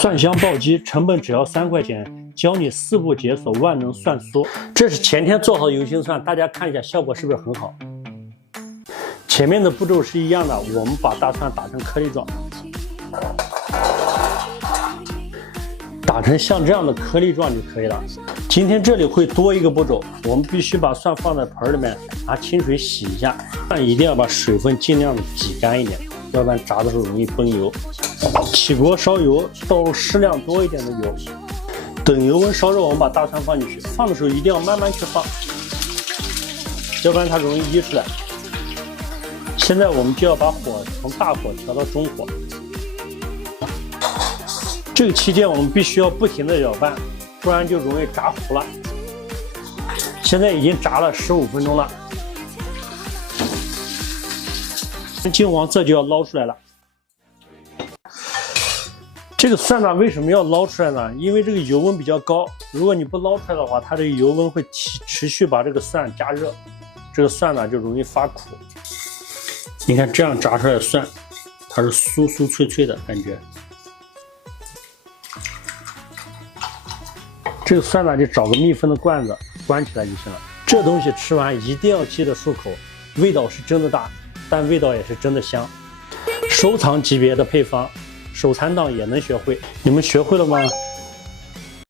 蒜香爆鸡成本只要3块钱，教你4步解锁万能蒜酥。这是前天做好的油青蒜，大家看一下效果是不是很好？前面的步骤是一样的，我们把大蒜打成颗粒状，打成像这样的颗粒状就可以了。今天这里会多一个步骤，我们必须把蒜放在盆里面，拿清水洗一下，但一定要把水分尽量的挤干一点，要不然炸的时候容易崩油。起锅烧油，倒入适量多一点的油，等油温烧热，我们把大蒜放进去，放的时候一定要慢慢去放，要不然它容易溢出来。现在我们就要把火从大火调到中火，这个期间我们必须要不停的搅拌，不然就容易炸糊了。现在已经炸了15分钟了，金黄色就要捞出来了。这个蒜呢为什么要捞出来呢？因为这个油温比较高，如果你不捞出来的话，它这个油温会持续把这个蒜加热，这个蒜呢就容易发苦。你看这样炸出来的蒜，它是酥酥脆脆的感觉。这个蒜呢就找个密封的罐子关起来就行了。这东西吃完一定要记得漱口，味道是真的大，但味道也是真的香。收藏级别的配方，手残党也能学会。你们学会了吗？